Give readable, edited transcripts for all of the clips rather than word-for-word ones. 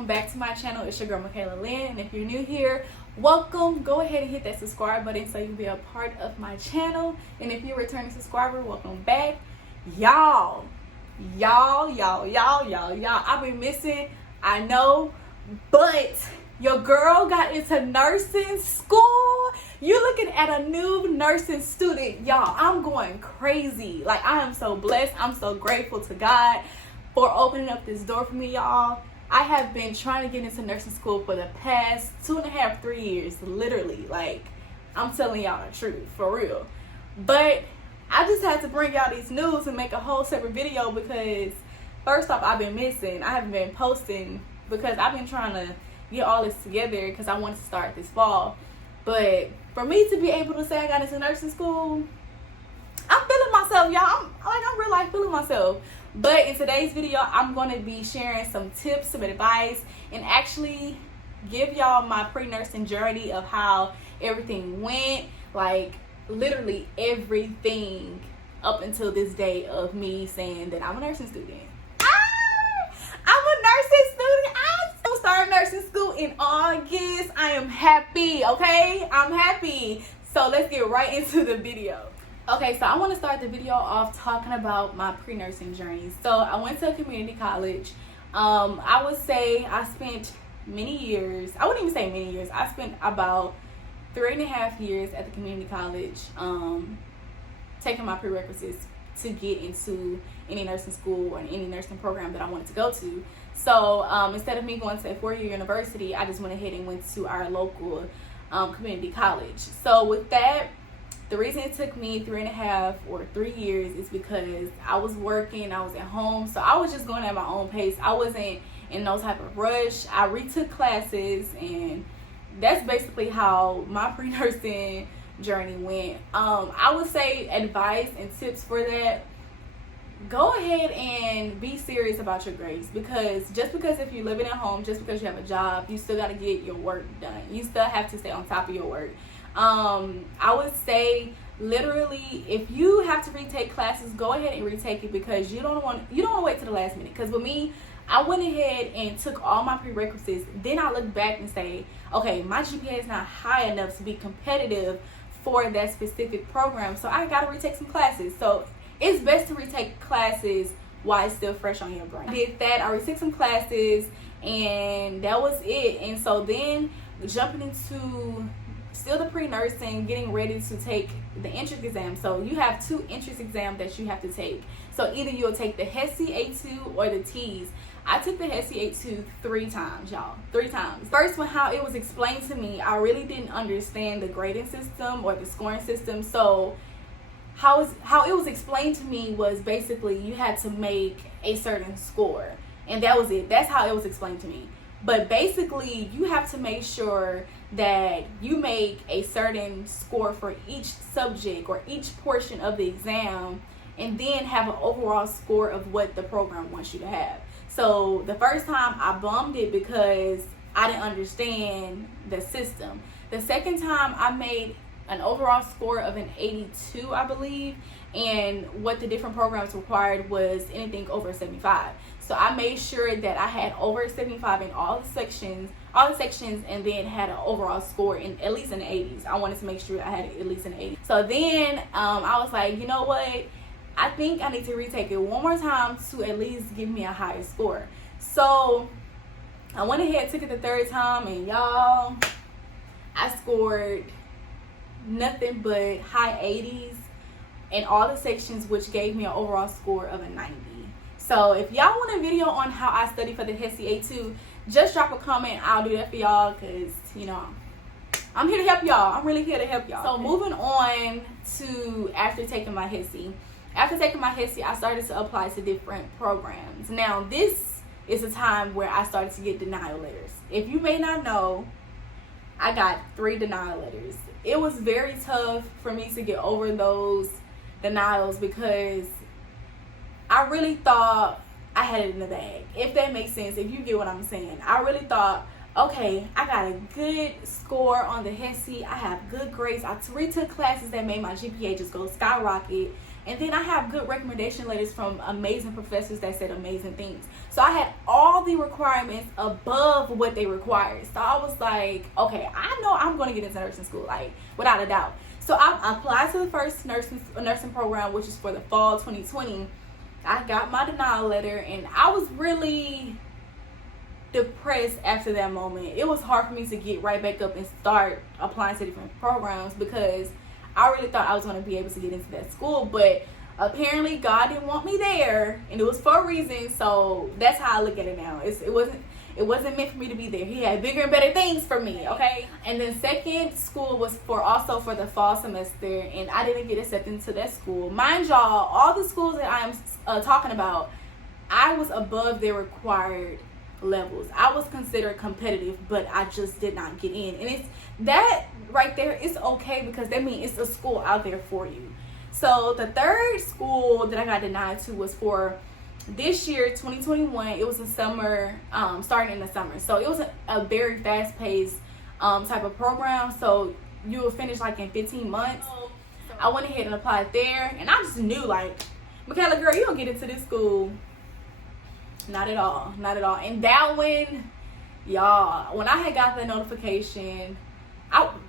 welcome back to my channel. It's your girl Michaela Lynn, and if you're new here, welcome. Go ahead and hit that subscribe button so you can be a part of my channel, and if you're a returning subscriber, welcome back. Y'all, I've been missing, I know, but your girl got into nursing school. You're looking at a new nursing student. Y'all, I'm going crazy. Like, I am so blessed. I'm so grateful to God for opening up this door for me, y'all. I have been trying to get into nursing school for the past 2.5, 3 years, literally. Like, I'm telling y'all the truth, for real. But I just had to bring y'all these news and make a whole separate video because, first off, I've been missing. I haven't been posting because I've been trying to get all this together because I wanted to start this fall. But for me to be able to say I got into nursing school, I'm feeling myself, y'all. I'm real life feeling myself. But in today's video, I'm going to be sharing some tips, some advice, and actually give y'all my pre-nursing journey of how everything went. Like, literally everything up until this day of me saying that I'm a nursing student. I'm a nursing student. I'm starting nursing school in August. I am happy, okay? I'm happy. So let's get right into the video. Okay, so I want to start the video off talking about my pre-nursing journey. So I went to a community college. I would say I spent many years. I wouldn't even say many years. I spent about 3.5 years at the community college, taking my prerequisites to get into any nursing school or any nursing program that I wanted to go to. So instead of me going to a 4-year university, I just went ahead and went to our local community college. So with that, the reason it took me 3.5 or 3 years is because I was working, I was at home, so I was just going at my own pace. I wasn't in no type of rush. I retook classes, and that's basically how my pre-nursing journey went. I would say advice and tips for that: go ahead and be serious about your grades, because just because if you're living at home, just because you have a job, you still got to get your work done. You still have to stay on top of your work. I would say literally, if you have to retake classes, go ahead and retake it, because you don't want to wait to the last minute. Because with me, I went ahead and took all my prerequisites. Then I look back and say, okay, my GPA is not high enough to be competitive for that specific program, so I got to retake some classes. So it's best to retake classes while it's still fresh on your brain. I did that. I retook some classes, and that was it. And so then jumping into still the pre-nursing, getting ready to take the entrance exam. So you have 2 entrance exams that you have to take. So either you'll take the HESI A2 or the TEAS. I took the HESI A2 3 times, y'all. 3 times. First one, how it was explained to me, I really didn't understand the grading system or the scoring system. So how it was explained to me was basically you had to make a certain score, and that was it. That's how it was explained to me. But basically, you have to make sure that you make a certain score for each subject or each portion of the exam, and then have an overall score of what the program wants you to have. So the first time I bombed it because I didn't understand the system. The second time I made an overall score of an 82, I believe, and what the different programs required was anything over 75. So I made sure that I had over 75 in all the sections, and then had an overall score in at least in the 80s. I wanted to make sure I had it at least in the 80s. So then I was like, you know what? I think I need to retake it one more time to at least give me a higher score. So I went ahead, took it the 3rd time, and y'all, I scored nothing but high 80s in all the sections, which gave me an overall score of a 90. So if y'all want a video on how I study for the HESI A2, just drop a comment. I'll do that for y'all, because, you know, I'm here to help y'all. I'm really here to help y'all. So moving on to after taking my HESI. After taking my HESI, I started to apply to different programs. Now, this is a time where I started to get denial letters. If you may not know, I got 3 denial letters. It was very tough for me to get over those denials, because I really thought I had it in the bag, if that makes sense, if you get what I'm saying. I really thought, okay, I got a good score on the HESI, I have good grades, I retook classes that made my GPA just go skyrocket, And then I have good recommendation letters from amazing professors that said amazing things. So I had all the requirements above what they required. So I was like, okay, I know I'm going to get into nursing school, like without a doubt. So I applied to the first nursing program, which is for the fall 2020. I got my denial letter, and I was really depressed after that moment. It was hard for me to get right back up and start applying to different programs because I really thought I was going to be able to get into that school, but apparently God didn't want me there, and it was for a reason. So that's how I look at it now. It wasn't meant for me to be there. He had bigger and better things for me, okay? And then second school was also for the fall semester, and I didn't get accepted into that school. Mind y'all, all the schools that I am talking about, I was above their required levels. I was considered competitive, but I just did not get in. And it's that right there is okay, because that means it's a school out there for you. So the third school that I got denied to was for this year, 2021. It was a summer, starting in the summer. So it was a very fast-paced type of program. So you will finish like in 15 months. I went ahead and applied there, and I just knew, like, Michaela, girl, you don't get into this school. Not at all. Not at all. And that one, y'all, when I had got the notification,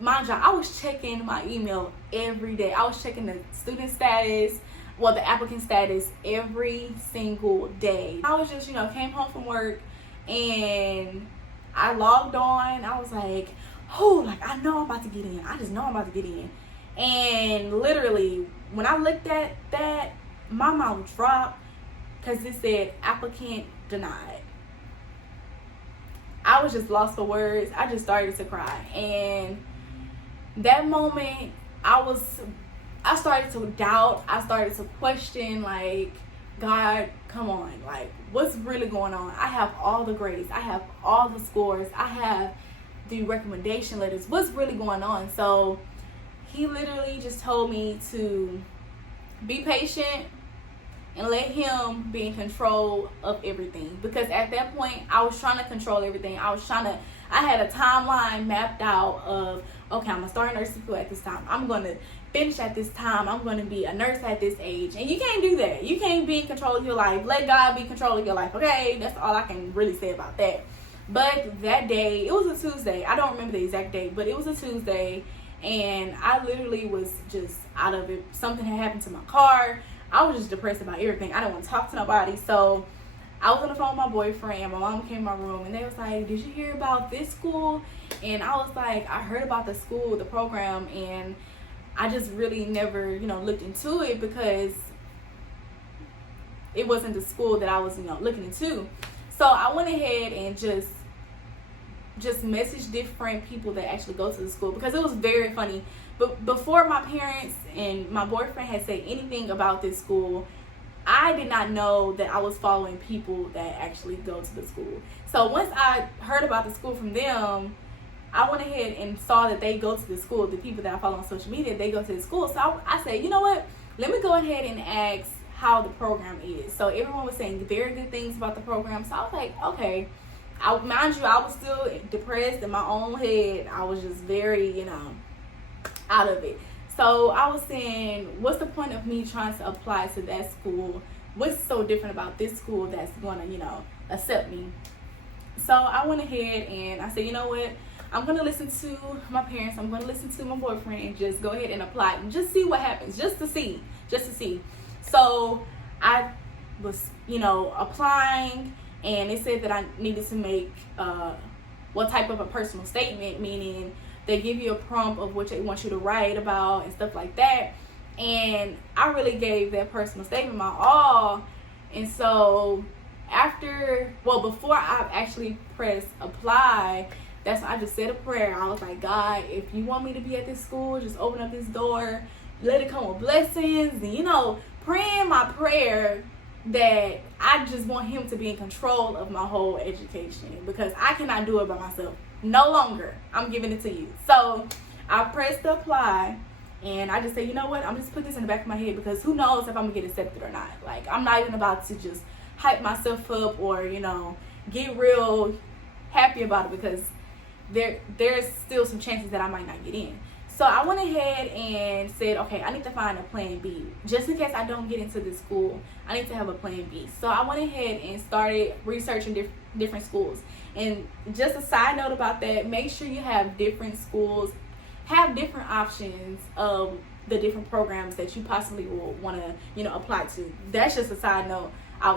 mind you, I was checking my email every day. I was checking the student status, the applicant status every single day. I was just, came home from work and I logged on. I was like, I know I'm about to get in. I just know I'm about to get in. And literally, when I looked at that, my mouth dropped because it said applicant denied. I was just lost for words. I just started to cry. And that moment, I started to doubt. I started to question, like, God, come on. Like, what's really going on? I have all the grades. I have all the scores. I have the recommendation letters. What's really going on? So he literally just told me to be patient and let him be in control of everything. Because at that point, I was trying to control everything. I had a timeline mapped out of, okay, I'm going to start nursing school at this time. I'm going to finish at this time. I'm going to be a nurse at this age. And you can't do that. You can't be in control of your life. Let God be in control of your life, okay? That's all I can really say about that. But that day, it was a Tuesday. I don't remember the exact date, but it was a Tuesday. And I literally was just out of it. Something had happened to my car. I was just depressed about everything. I didn't want to talk to nobody. So I was on the phone with my boyfriend. My mom came in my room and they was like, did you hear about this school? And I was like, I heard about the school, the program, and I just really never, looked into it because it wasn't the school that I was, looking into. So I went ahead and just messaged different people that actually go to the school, because it was very funny. But before my parents and my boyfriend had said anything about this school, I did not know that I was following people that actually go to the school. So once I heard about the school from them, I went ahead and saw that they go to the school. The people that I follow on social media, they go to the school. So I said, you know what? Let me go ahead and ask how the program is. So everyone was saying very good things about the program. So I was like, okay. Mind you, I was still depressed in my own head. I was just very, out of it. So I was saying, what's the point of me trying to apply to that school? What's so different about this school that's going to, accept me? So I went ahead and I said, you know what? I'm going to listen to my parents. I'm going to listen to my boyfriend and just go ahead and apply and just see what happens. Just to see. So I was, applying, and it said that I needed to make what type of a personal statement, meaning they give you a prompt of what they want you to write about and stuff like that. And I really gave that personal statement my all. And so before I actually pressed apply, that's when I just said a prayer. I was like, God, if you want me to be at this school, just open up this door, let it come with blessings, and praying my prayer that I just want him to be in control of my whole education, because I cannot do it by myself. No longer. I'm giving it to you. So I pressed apply, and I just said, you know what? I'm just put this in the back of my head, because who knows if I'm going to get accepted or not. Like, I'm not even about to just hype myself up or, get real happy about it, because there's still some chances that I might not get in. So I went ahead and said, okay, I need to find a plan B. Just in case I don't get into this school, I need to have a plan B. So I went ahead and started researching different schools. And just a side note about that, make sure you have different schools, have different options of the different programs that you possibly will want to, apply to. That's just a side note.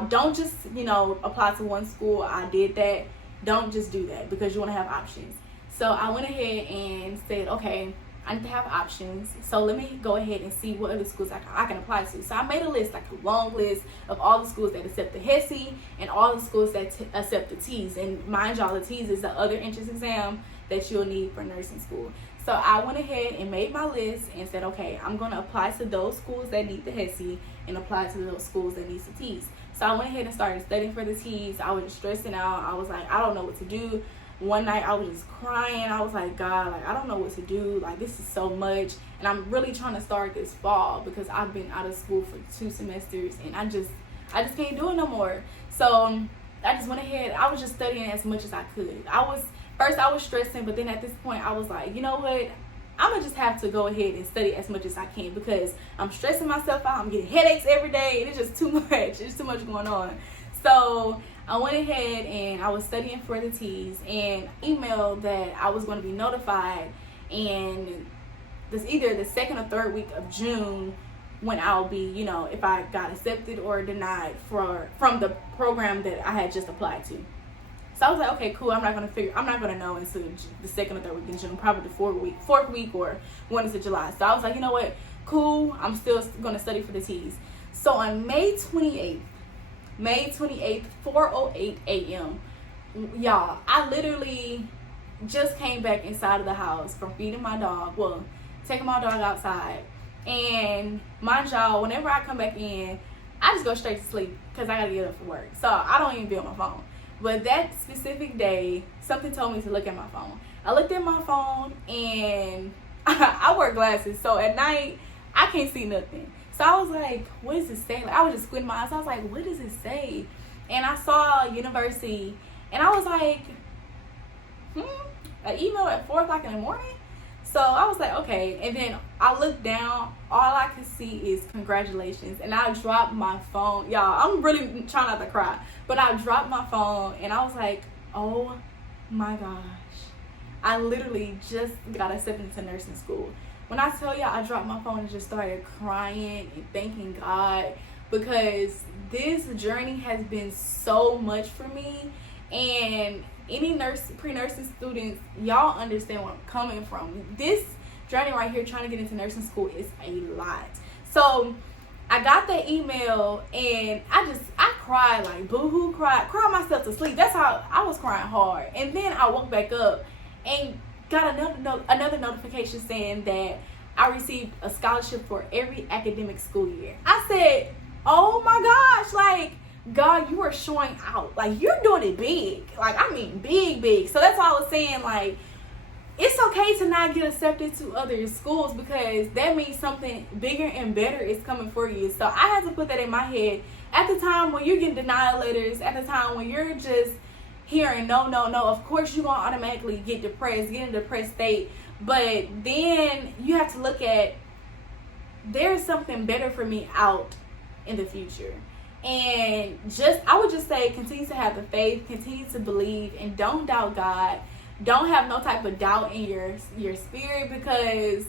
Don't just, apply to one school. I did that. Don't just do that, because you want to have options. So I went ahead and said, okay, I need to have options. So let me go ahead and see what other schools I can apply to. So I made a list, like a long list of all the schools that accept the HESI and all the schools that accept the TEAS. And mind y'all, the TEAS is the other entrance exam that you'll need for nursing school. So I went ahead and made my list and said, okay, I'm going to apply to those schools that need the HESI and apply to those schools that need the TEAS. So I went ahead and started studying for the TEAS. I was just stressing out. I was like, I don't know what to do. One night I was just crying. I was like, God, like, I don't know what to do. Like, this is so much. And I'm really trying to start this fall because I've been out of school for 2 semesters and I just can't do it no more. So I just went ahead. I was just studying as much as I could. First I was stressing, but then at this point I was like, you know what? I'm going to just have to go ahead and study as much as I can because I'm stressing myself out. I'm getting headaches every day. And it's just too much. It's too much going on. So I went ahead and I was studying for the TEAS and emailed that I was going to be notified in either the 2nd or 3rd week of June when I'll be, if I got accepted or denied from the program that I had just applied to. So I was like, okay, cool. I'm not gonna know until the 2nd or 3rd week in June, probably the 4th week or 1 into July. So I was like, you know what? Cool. I'm still gonna study for the TEAS. So on May 28th, 4:08 a.m. Y'all, I literally just came back inside of the house from feeding my dog. Well, taking my dog outside. And mind y'all, whenever I come back in, I just go straight to sleep because I gotta get up for work. So I don't even be on my phone. But that specific day, something told me to look at my phone. I looked at my phone and I wear glasses. So at night, I can't see nothing. So I was like, what does it say? Like, I was just squinting my eyes. I was like, what does it say? And I saw university and I was like, an email at 4 o'clock in the morning? So I was like, okay. And then I looked down. All I could see is congratulations. And I dropped my phone. Y'all, I'm really trying not to cry. But I dropped my phone and I was like, oh my gosh. I literally just got accepted into nursing school. When I tell y'all I dropped my phone and just started crying and thanking God, because this journey has been so much for me. And any pre-nursing students, y'all understand where I'm coming from. This journey right here, trying to get into nursing school, is a lot. So I got that email and I cried, like boo-hoo, cried myself to sleep. That's how I was crying hard. And then I woke back up and got another notification saying that I received a scholarship for every academic school year. I said, oh my gosh, like, God, you are showing out. Like, you're doing it big. Like, I mean big. So that's why I was saying, like, it's okay to not get accepted to other schools because that means something bigger and better is coming for you. So I had to put that in my head. At the time when you're getting denial letters, at the time when you're just hearing no, of course you're going to automatically get depressed, get in a depressed state. But then you have to look at, there's something better for me out in the future. And I would just say, continue to have the faith, continue to believe, and don't doubt God. Don't have no type of doubt in your spirit, because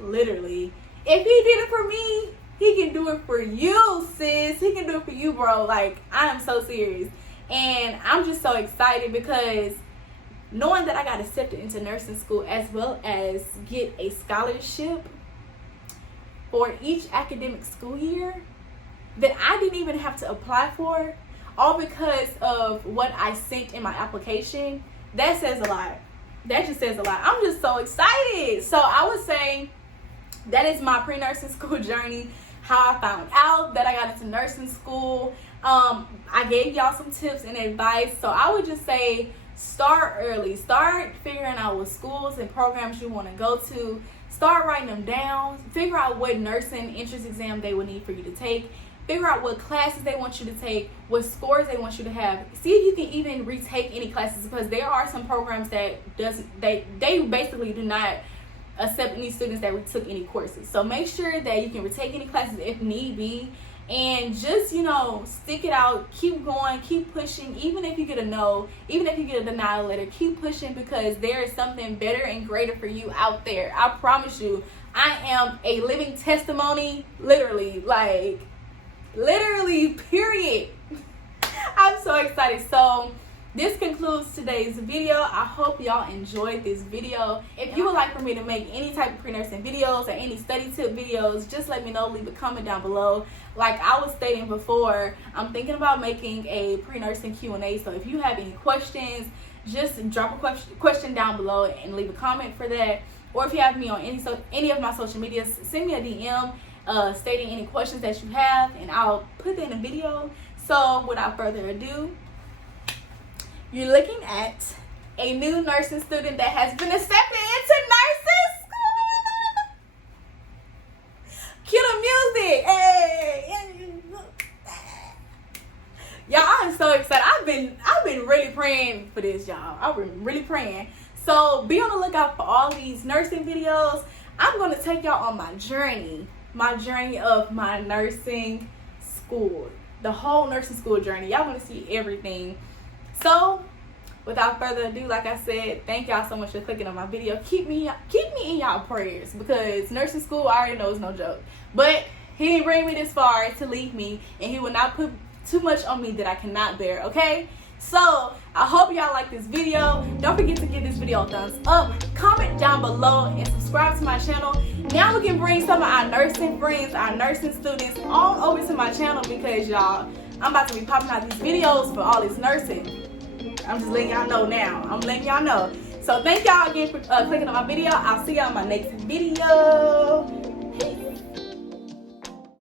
literally, if he did it for me, he can do it for you, sis. He can do it for you, bro. Like, I am so serious. And I'm just so excited because knowing that I got accepted into nursing school as well as get a scholarship for each academic school year that I didn't even have to apply for, all because of what I sent in my application, that says a lot. That just says a lot. I'm just so excited. So I would say that is my pre-nursing school journey, how I found out that I got into nursing school. I gave y'all some tips and advice. So I would just say, start early. Start figuring out what schools and programs you want to go to. Start writing them down. Figure out what nursing entrance exam they will need for you to take. Figure out what classes they want you to take, what scores they want you to have. See if you can even retake any classes, because there are some programs that they basically do not accept any students that retook any courses. So make sure that you can retake any classes if need be, and just, you know, stick it out, keep going, keep pushing. Even if you get a no, even if you get a denial letter, keep pushing, because there is something better and greater for you out there. I promise you, I am a living testimony, literally, like, literally, period. I'm so excited. So this concludes today's video. I hope y'all enjoyed this video. If you would like for me to make any type of pre-nursing videos or any study tip videos, just let me know. Leave a comment down below. Like I was stating before, I'm thinking about making a pre-nursing Q&A. So if you have any questions, just drop a question down below and leave a comment for that. Or if you have me on any of my social medias, send me a DM stating any questions that you have, and I'll put that in a video. So without further ado, you're looking at a new nursing student that has been accepted into nursing school. Cue the music. Hey. Y'all, I'm so excited. I've been really praying for this, y'all. I've been really praying. So be on the lookout for all these nursing videos. I'm going to take y'all on my journey of my nursing school. The whole nursing school journey. Y'all want to see everything. So without further ado, like I said, thank y'all so much for clicking on my video. Keep me in y'all prayers, because nursing school, I already know, is no joke. But he didn't bring me this far to leave me, and he will not put too much on me that I cannot bear, okay? So I hope y'all like this video. Don't forget to give this video a thumbs up, comment down below, and subscribe to my channel. Now we can bring some of our nursing friends, our nursing students all over to my channel, because y'all, I'm about to be popping out these videos for all this nursing. I'm just letting y'all know now. I'm letting y'all know. So thank y'all again for clicking on my video. I'll see y'all in my next video.